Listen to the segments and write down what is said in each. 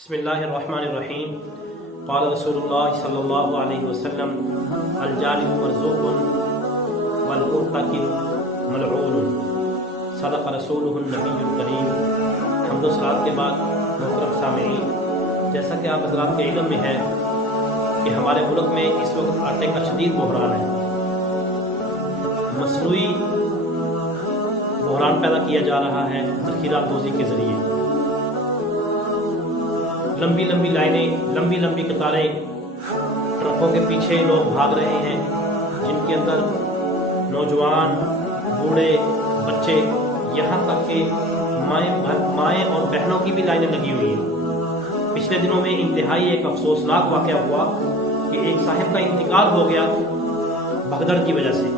بسم اللہ الرحمن الرحیم قال رسول اللہ صلی اللہ علیہ وسلم الجالب مرزوق والمرتکب ملعون صدق رسولہ النبی الکریم۔ حمد و صلوات کے بعد محترم سامعین، جیسا کہ آپ حضرات کے علم میں ہے کہ ہمارے ملک میں اس وقت آٹے کا شدید بحران ہے۔ مصنوعی بحران پیدا کیا جا رہا ہے ذخیرہ دوزی کے ذریعے۔ لمبی لمبی لائنیں، لمبی لمبی قطاریں، ٹرکوں کے پیچھے لوگ بھاگ رہے ہیں، جن کے اندر نوجوان، بوڑھے، بچے، یہاں تک کہ مائیں اور بہنوں کی بھی لائنیں لگی ہوئی ہیں۔ پچھلے دنوں میں انتہائی ایک افسوسناک واقعہ ہوا کہ ایک صاحب کا انتقال ہو گیا بھگدڑ کی وجہ سے۔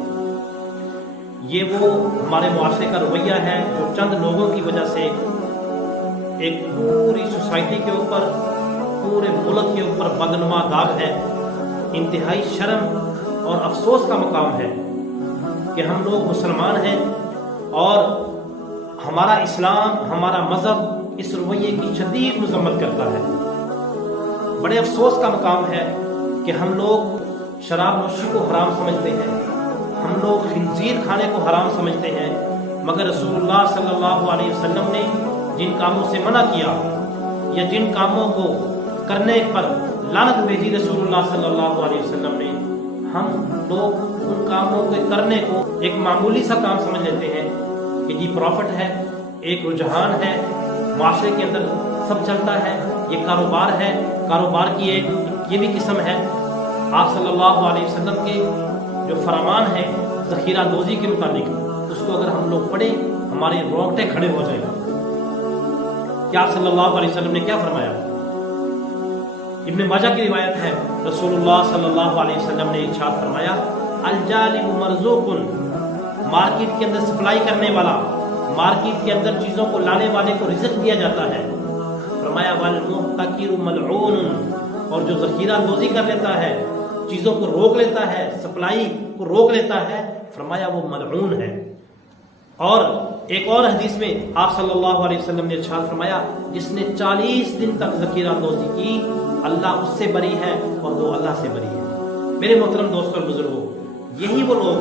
یہ وہ ہمارے معاشرے کا رویہ ہے جو چند لوگوں کی وجہ سے ایک پوری سوسائٹی کے اوپر، پورے ملک کے اوپر بدنما داغ ہے۔ انتہائی شرم اور افسوس کا مقام ہے کہ ہم لوگ مسلمان ہیں اور ہمارا اسلام، ہمارا مذہب اس رویے کی شدید مذمت کرتا ہے۔ بڑے افسوس کا مقام ہے کہ ہم لوگ شراب نوشی کو حرام سمجھتے ہیں، ہم لوگ خنزیر کھانے کو حرام سمجھتے ہیں، مگر رسول اللہ صلی اللہ علیہ وسلم نے جن کاموں سے منع کیا یا جن کاموں کو کرنے پر لعنت بھیجی رسول اللہ صلی اللہ علیہ وسلم نے، ہم لوگ ان کاموں کے کرنے کو ایک معمولی سا کام سمجھ لیتے ہیں کہ جی پروفٹ ہے، ایک رجحان ہے، معاشرے کے اندر سب چلتا ہے، یہ کاروبار ہے، کاروبار کی ایک یہ بھی قسم ہے۔ آپ صلی اللہ علیہ وسلم کے جو فرمان ہے ذخیرہ دوزی کے متعلق، اس کو اگر ہم لوگ پڑھیں ہمارے رونگٹے کھڑے ہو جائیں گے کہ آپ صلی اللہ علیہ وسلم نے کیا فرمایا۔ ابن ماجہ کی روایت ہے، رسول اللہ صلی اللہ علیہ وسلم نے ارشاد فرمایا الجالب مرزوق، مارکیٹ کے اندر سپلائی کرنے والا، مارکیٹ کے اندر چیزوں کو لانے والے کو رزق دیا جاتا ہے۔ فرمایا والمحتکر ملعون، اور جو ذخیرہ دوزی کر لیتا ہے، چیزوں کو روک لیتا ہے، سپلائی کو روک لیتا ہے، فرمایا وہ ملعون ہے۔ اور ایک اور حدیث میں آپ صلی اللہ علیہ وسلم نے ارشاد فرمایا جس نے 40 دن تک ذخیرہ دوزی کی، اللہ اس سے بری ہے اور وہ اللہ سے بری ہے۔ میرے محترم دوستوں اور بزرگوں، یہی وہ لوگ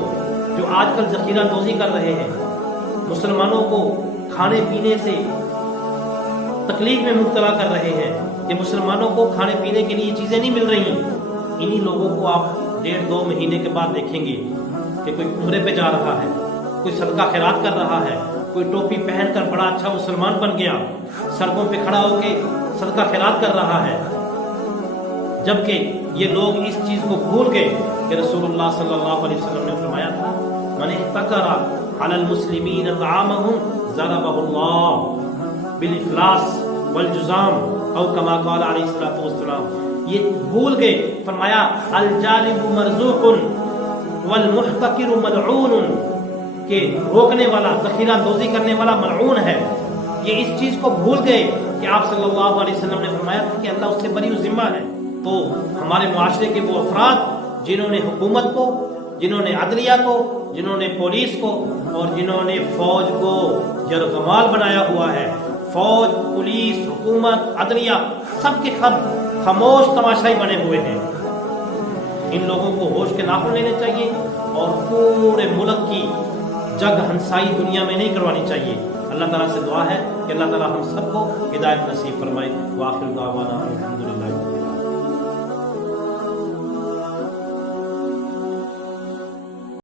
جو آج کل ذخیرہ دوزی کر رہے ہیں، مسلمانوں کو کھانے پینے سے تکلیف میں مبتلا کر رہے ہیں کہ مسلمانوں کو کھانے پینے کے لیے چیزیں نہیں مل رہی۔ انہی لوگوں کو آپ 1.5-2 مہینے کے بعد دیکھیں گے کہ کوئی عمرے پہ جا رہا ہے، کوئی صدقہ خیرات کر رہا ہے، کوئی ٹوپی پہن کر بڑا اچھا مسلمان بن گیا، سڑکوں پہ کھڑا ہو کے صدقہ خیرات کر رہا ہے، جبکہ یہ لوگ اس چیز کو بھول گئے کہ رسول اللہ صلی اللہ علیہ وسلم نے فرمایا تھا من احتکر علی المسلمین طعامهم ضربہ اللہ بالافلاس والجذام او کما قال علیہ الصلوۃ والسلام۔ یہ بھول گئے، فرمایا الجالب مرزوق والمحتکر ملعون، کہ روکنے والا، ذخیرہ دوزی کرنے والا ملعون ہے۔ یہ اس چیز کو بھول گئے کہ آپ صلی اللہ علیہ وسلم نے فرمایا تھا کہ اللہ اس سے بری و ذمہ ہے۔ تو ہمارے معاشرے کے وہ افراد جنہوں نے حکومت کو، جنہوں نے عدلیہ کو، جنہوں نے پولیس کو اور جنہوں نے فوج کو یرغمال بنایا ہوا ہے، فوج، پولیس، حکومت، عدلیہ، سب کے سب خاموش تماشائی بنے ہوئے ہیں۔ ان لوگوں کو ہوش کے ناخن لینے چاہیے اور پورے ملک کی جگ ہنسائی دنیا میں نہیں کروانی چاہیے۔ اللہ تعالیٰ سے دعا ہے کہ اللہ تعالیٰ ہم سب کو ہدایت نصیب فرمائے۔ وآخر دعوانا